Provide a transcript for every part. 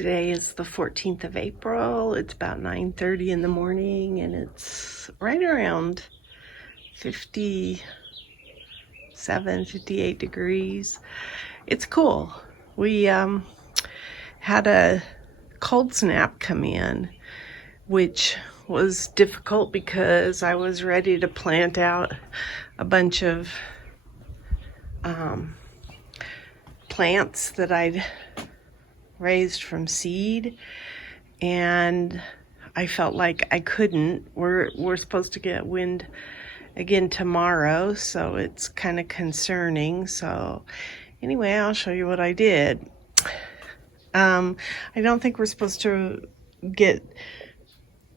Today is the 14th of April. It's about 9:30 in the morning and it's right around 57, 58 degrees. It's cool. We had a cold snap come in, which was difficult because I was ready to plant out a bunch of plants that I'd raised from seed, and I felt like I couldn't. We're supposed to get wind again tomorrow, so it's kind of concerning. So anyway, I'll show you what I did. I don't think we're supposed to get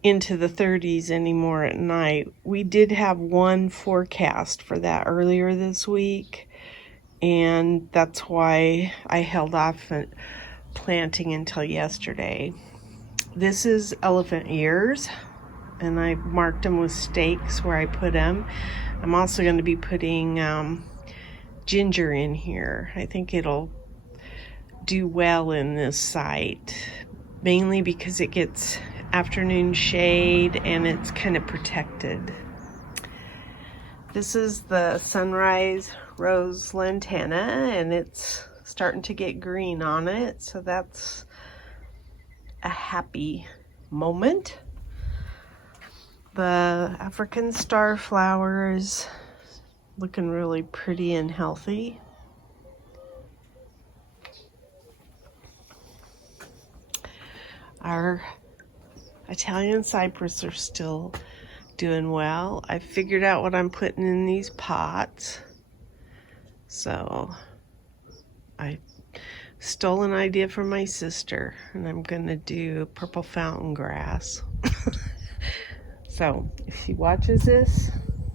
into the 30s anymore at night. We did have one forecast for that earlier this week, and that's why I held off planting until yesterday. This is elephant ears, and I marked them with stakes where I put them. I'm also going to be putting ginger in here. I think it'll do well in this site, mainly because it gets afternoon shade and it's kind of protected. This is the sunrise rose lantana, and it's starting to get green on it, so that's a happy moment. The African starflower is looking really pretty and healthy. Our Italian cypress are still doing well. I figured out what I'm putting in these pots, so I stole an idea from my sister, and I'm gonna do purple fountain grass. So if she watches this,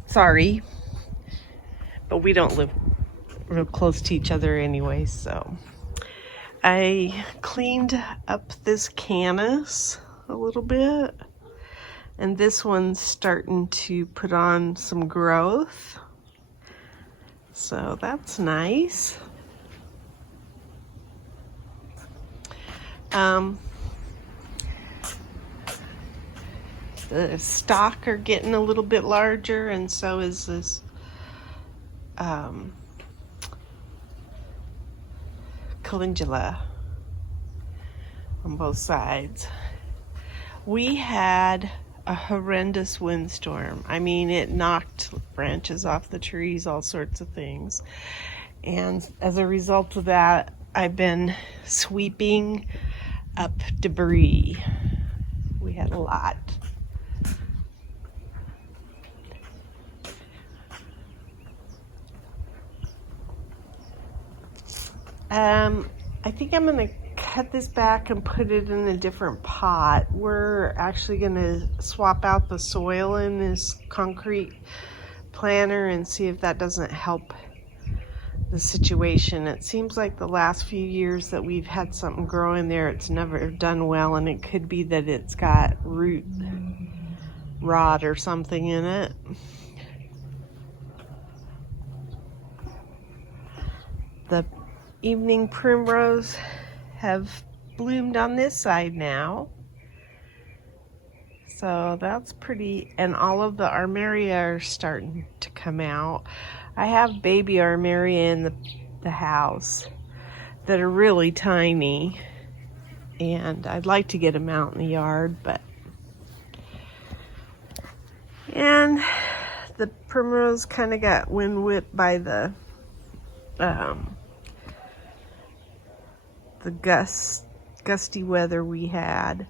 sorry, but we don't live real close to each other anyway. So I cleaned up this cannas a little bit, and this one's starting to put on some growth, so that's nice. The stalk are getting a little bit larger, and so is this calendula on both sides. We had a horrendous windstorm. I mean, it knocked branches off the trees, all sorts of things. And as a result of that, I've been sweeping up debris. We had a lot. I think I'm going to cut this back and put it in a different pot. We're actually going to swap out the soil in this concrete planter and see if that doesn't help the situation. It seems like the last few years that we've had something grow in there, it's never done well, and it could be that it's got root rot or something in it. The evening primrose have bloomed on this side now, so that's pretty, and all of the armeria are starting to come out. I have baby armeria in the house that are really tiny, and I'd like to get them out in the yard, and the primrose kind of got wind whipped by the gusty weather we had,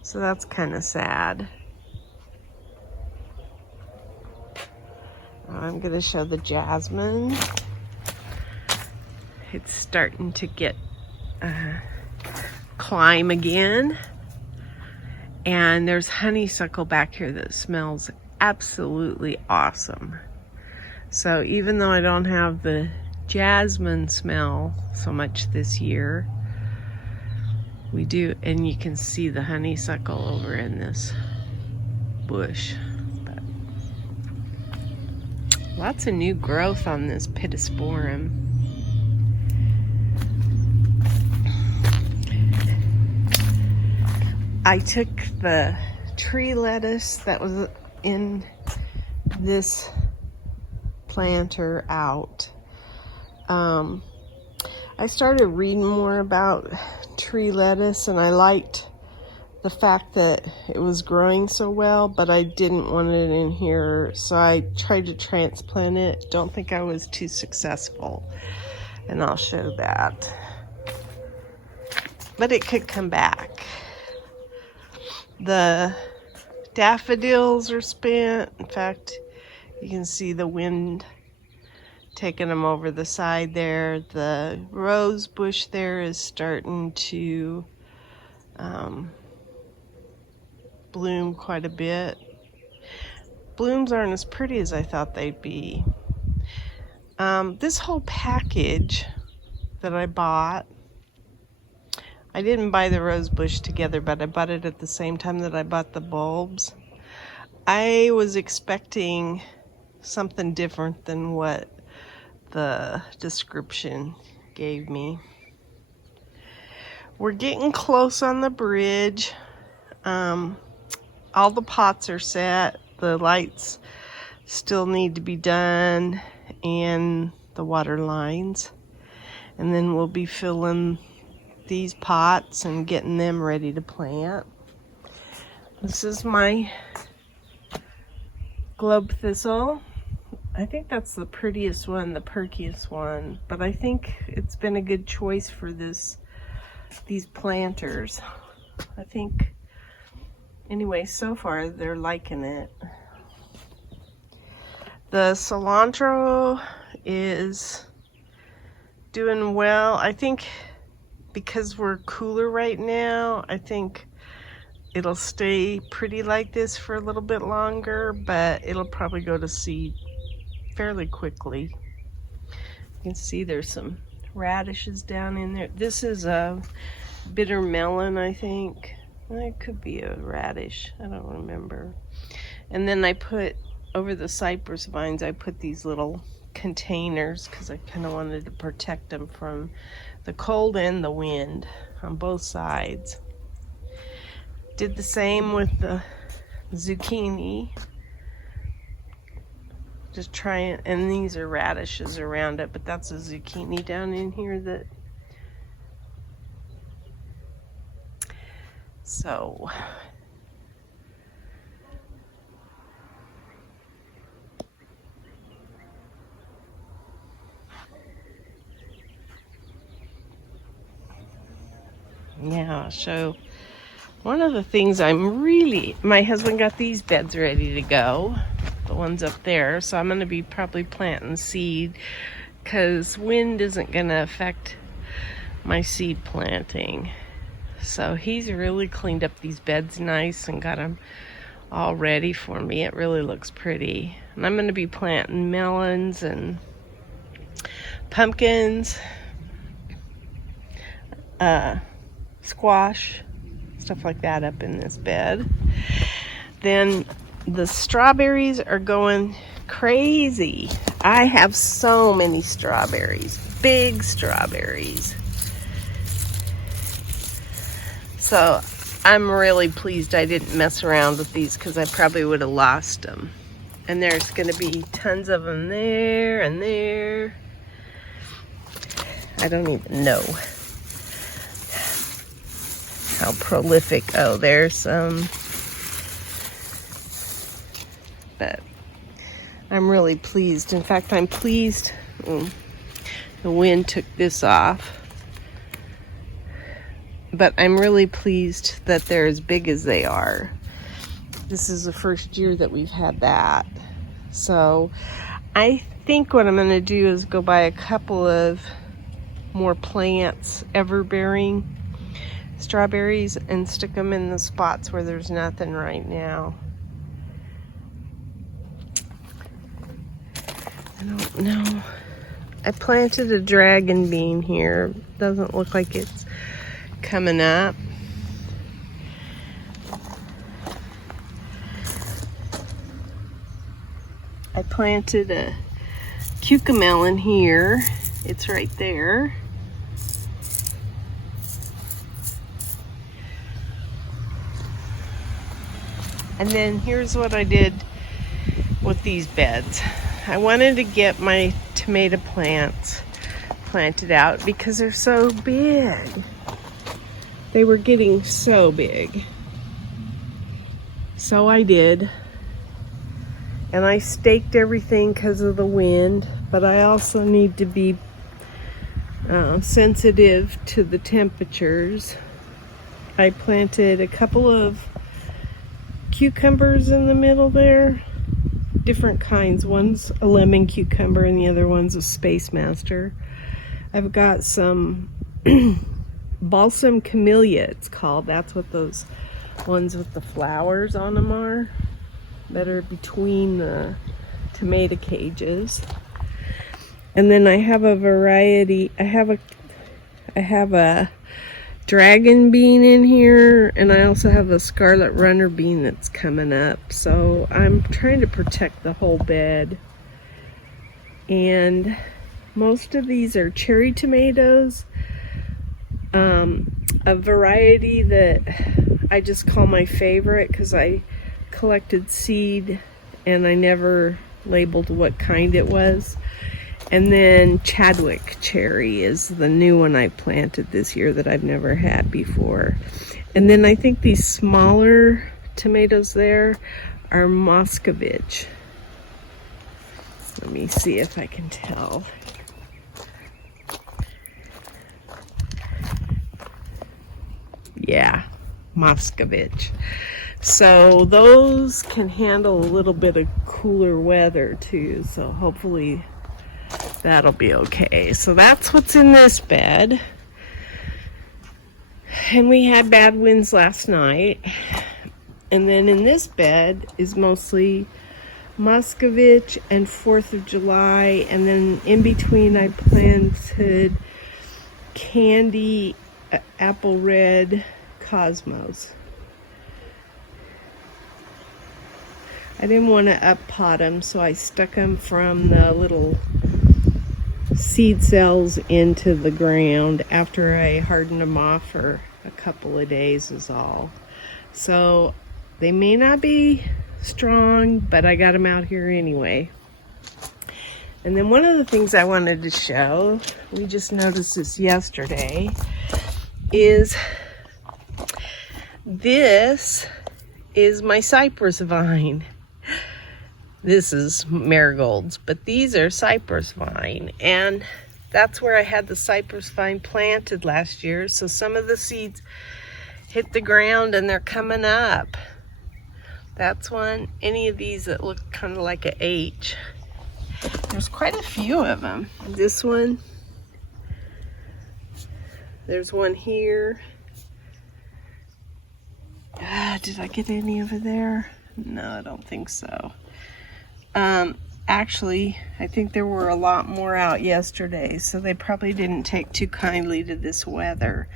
so that's kind of sad. I'm going to show the jasmine. It's starting to get climb again, and there's honeysuckle back here that smells absolutely awesome. So even though I don't have the jasmine smell so much this year, we do, and you can see the honeysuckle over in this bush. But lots of new growth on this pittosporum. I took the tree lettuce that was in this planter out. I started reading more about tree lettuce, and I liked the fact that it was growing so well, but I didn't want it in here, so I tried to transplant it. Don't think I was too successful, and I'll show that. But it could come back. The daffodils are spent. In fact, you can see the wind taking them over the side there. The rose bush there is starting to bloom quite a bit. Blooms aren't as pretty as I thought they'd be. This whole package that I bought, I didn't buy the rose bush together, but I bought it at the same time that I bought the bulbs. I was expecting something different than what the description gave me. We're getting close on the bridge. All the pots are set. The lights still need to be done, and the water lines. And then we'll be filling these pots and getting them ready to plant. This is my globe thistle. I think that's the prettiest one, the perkiest one, but I think it's been a good choice for these planters. I think, anyway, so far they're liking it. The cilantro is doing well. I think because we're cooler right now, I think it'll stay pretty like this for a little bit longer, but it'll probably go to seed fairly quickly. You can see there's some radishes down in there. This is a bitter melon, I think. It could be a radish, I don't remember. And then I put, over the cypress vines, I put these little containers because I kind of wanted to protect them from the cold and the wind on both sides. Did the same with the zucchini. Just trying, and these are radishes around it, but that's a zucchini down in here that, so yeah, so one of the things my husband got these beds ready to go, the ones up there, so I'm going to be probably planting seed because wind isn't going to affect my seed planting. So he's really cleaned up these beds nice and got them all ready for me. It really looks pretty. And I'm going to be planting melons and pumpkins, squash, stuff like that up in this bed. Then the strawberries are going crazy. I have so many strawberries, big strawberries. So I'm really pleased I didn't mess around with these because I probably would have lost them. And there's going to be tons of them there and there. I don't even know how prolific. Oh, there's some. But I'm really pleased. In fact, I'm pleased the wind took this off. But I'm really pleased that they're as big as they are. This is the first year that we've had that. So I think what I'm going to do is go buy a couple of more plants, ever-bearing strawberries, and stick them in the spots where there's nothing right now. I don't know. I planted a dragon bean here. Doesn't look like it's coming up. I planted a cucamelon here. It's right there. And then here's what I did with these beds. I wanted to get my tomato plants planted out because they're so big. They were getting so big. So I did. And I staked everything because of the wind, but I also need to be sensitive to the temperatures. I planted a couple of cucumbers in the middle there, different kinds. One's a lemon cucumber and the other one's a Space Master. I've got some balsam camellia, it's called. That's what those ones with the flowers on them are, that are between the tomato cages. And then I have a variety. I have a dragon bean in here, and I also have a scarlet runner bean that's coming up. So I'm trying to protect the whole bed. And most of these are cherry tomatoes, a variety that I just call my favorite because I collected seed and I never labeled what kind it was. And then Chadwick cherry is the new one I planted this year that I've never had before. And then I think these smaller tomatoes there are Moscovich. Let me see if I can tell. Yeah, Moscovich. So those can handle a little bit of cooler weather too, so hopefully that'll be okay. So that's what's in this bed. And we had bad winds last night. And then in this bed is mostly Moscovich and 4th of July. And then in between I planted candy apple red cosmos. I didn't want to up pot them, so I stuck them from the little seed cells into the ground after I hardened them off for a couple of days is all. So they may not be strong, but I got them out here anyway. And then one of the things I wanted to show, we just noticed this yesterday, is this is my cypress vine. This is marigolds, but these are cypress vine, and that's where I had the cypress vine planted last year. So some of the seeds hit the ground and they're coming up. That's one. Any of these that look kind of like an H. There's quite a few of them. This one. There's one here. Did I get any over there? No, I don't think so. Actually, I think there were a lot more out yesterday, so they probably didn't take too kindly to this weather.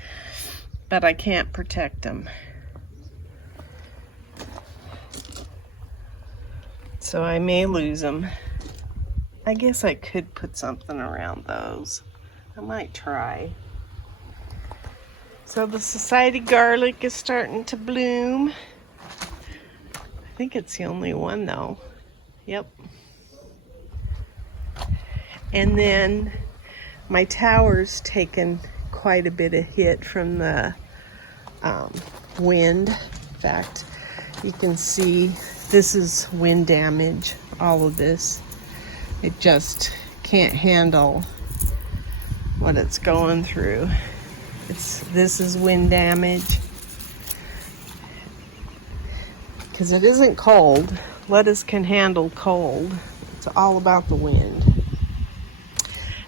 But I can't protect them. So I may lose them. I guess I could put something around those. I might try. So the society garlic is starting to bloom. I think it's the only one though. Yep. And then my tower's taken quite a bit of hit from the wind. In fact, you can see this is wind damage, all of this. It just can't handle what it's going through. This is wind damage. Because it isn't cold. Lettuce can handle cold. It's all about the wind.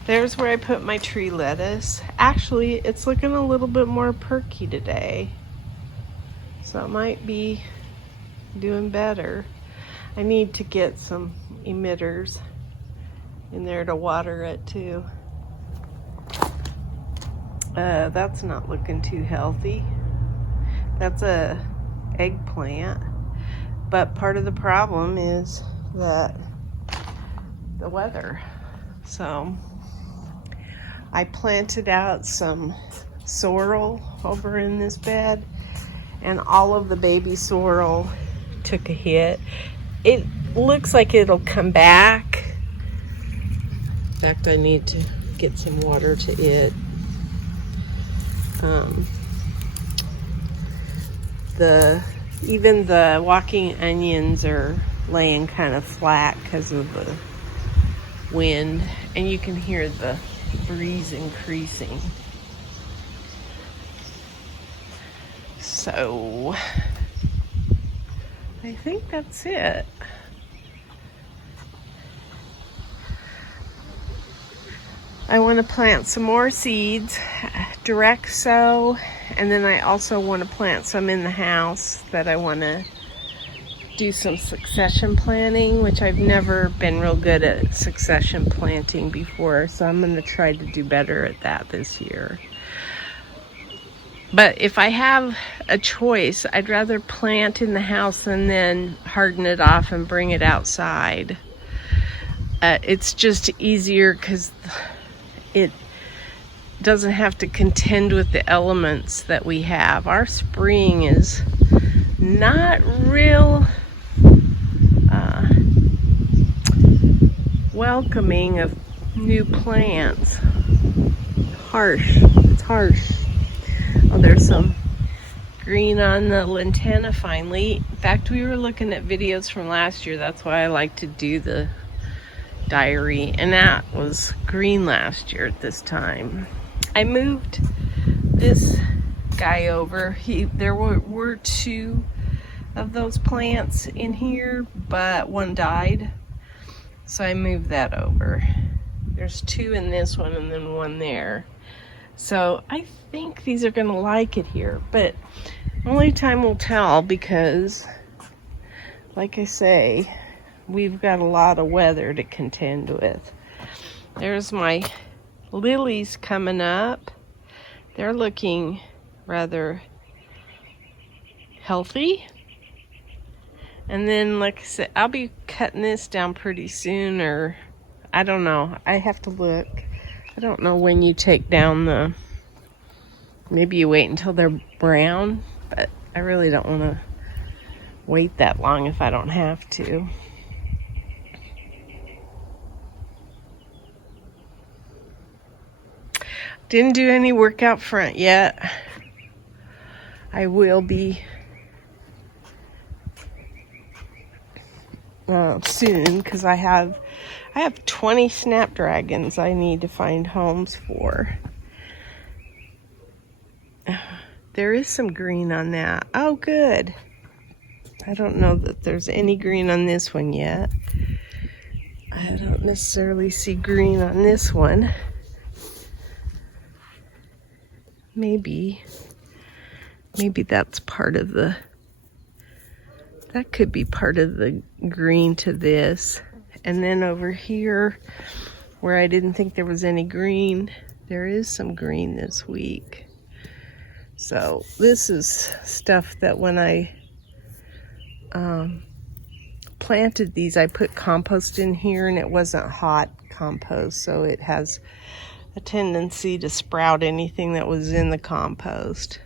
There's where I put my tree lettuce. Actually, it's looking a little bit more perky today. So it might be doing better. I need to get some emitters in there to water it too. That's not looking too healthy. That's a eggplant. But part of the problem is that the weather. So I planted out some sorrel over in this bed, and all of the baby sorrel took a hit. It looks like it'll come back. In fact, I need to get some water to it. Even the walking onions are laying kind of flat because of the wind, and you can hear the breeze increasing. So I think that's it. I want to plant some more seeds, direct sow, and then I also want to plant some in the house that I want to do some succession planting, which I've never been real good at succession planting before, so I'm going to try to do better at that this year. But if I have a choice, I'd rather plant in the house and then harden it off and bring it outside. It's just easier because it doesn't have to contend with the elements that we have. Our spring is not real welcoming of new plants. It's harsh. Oh, there's some green on the Lantana finally. In fact, we were looking at videos from last year. That's why I like to do the diary, and that was green last year at this time. I moved this guy over. There were two of those plants in here, but one died, so I moved that over. There's two in this one and then one there. So I think these are gonna like it here, but only time will tell because, like I say, we've got a lot of weather to contend with. There's my lilies coming up. They're looking rather healthy. And then, like I said, I'll be cutting this down pretty soon, or I don't know. I have to look. I don't know when you take down maybe you wait until they're brown, but I really don't want to wait that long if I don't have to. Didn't do any work out front yet. I will be soon, because I have 20 snapdragons I need to find homes for. There is some green on that. Oh, good. I don't know that there's any green on this one yet. I don't necessarily see green on this one. Maybe that's part of that could be part of the green to this. And then over here, where I didn't think there was any green, there is some green this week. So this is stuff that when I planted these, I put compost in here, and it wasn't hot compost, so it has a tendency to sprout anything that was in the compost.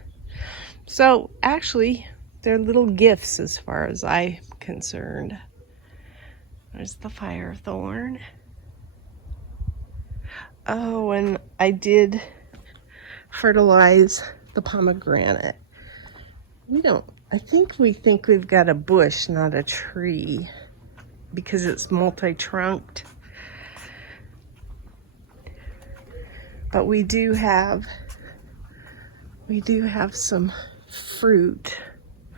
So actually, they're little gifts as far as I'm concerned. There's the firethorn. Oh, and I did fertilize the pomegranate. I think we've got a bush, not a tree, because it's multi-trunked. But we do have some fruit,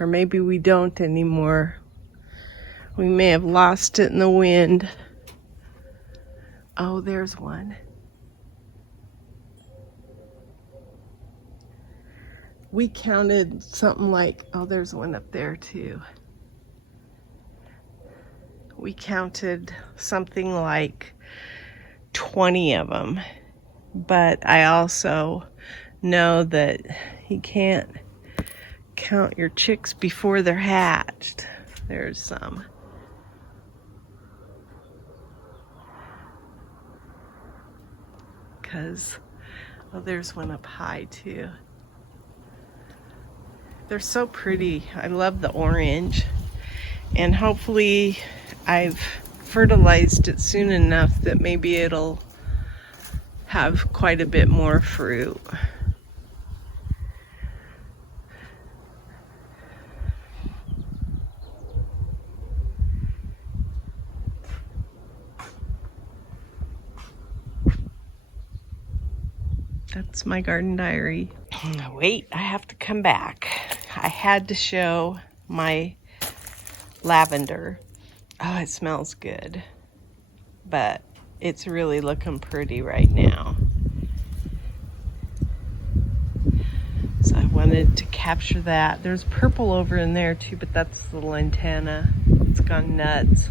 or maybe we don't anymore. We may have lost it in the wind. Oh, there's one. We counted something like, oh, there's one up there too. We counted something like 20 of them. But I also know that you can't count your chicks before they're hatched. There's some. Oh, there's one up high too. They're so pretty. I love the orange. And hopefully I've fertilized it soon enough that maybe it'll have quite a bit more fruit. That's my garden diary. Wait, I have to come back. I had to show my lavender. Oh, it smells good. But it's really looking pretty right now. So I wanted to capture that. There's purple over in there too, but that's the Lantana. It's gone nuts.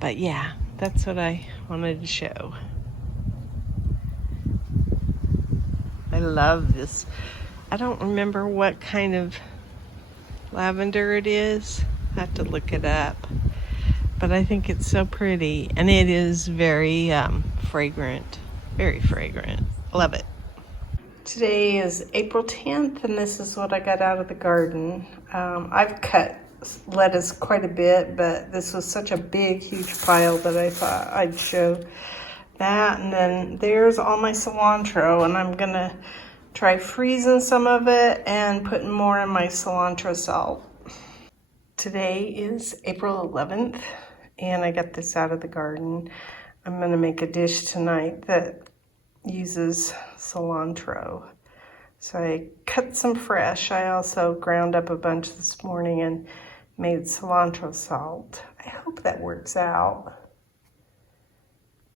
But yeah, that's what I wanted to show. I love this. I don't remember what kind of lavender it is. I have to look it up. But I think it's so pretty. And it is very fragrant. Very fragrant. Love it. Today is April 10th, and this is what I got out of the garden. I've cut lettuce quite a bit, but this was such a big, huge pile that I thought I'd show that. And then there's all my cilantro, and I'm gonna try freezing some of it and putting more in my cilantro salt. Today is April 11th, and I got this out of the garden. I'm gonna make a dish tonight that uses cilantro. So I cut some fresh. I also ground up a bunch this morning and made cilantro salt. I hope that works out.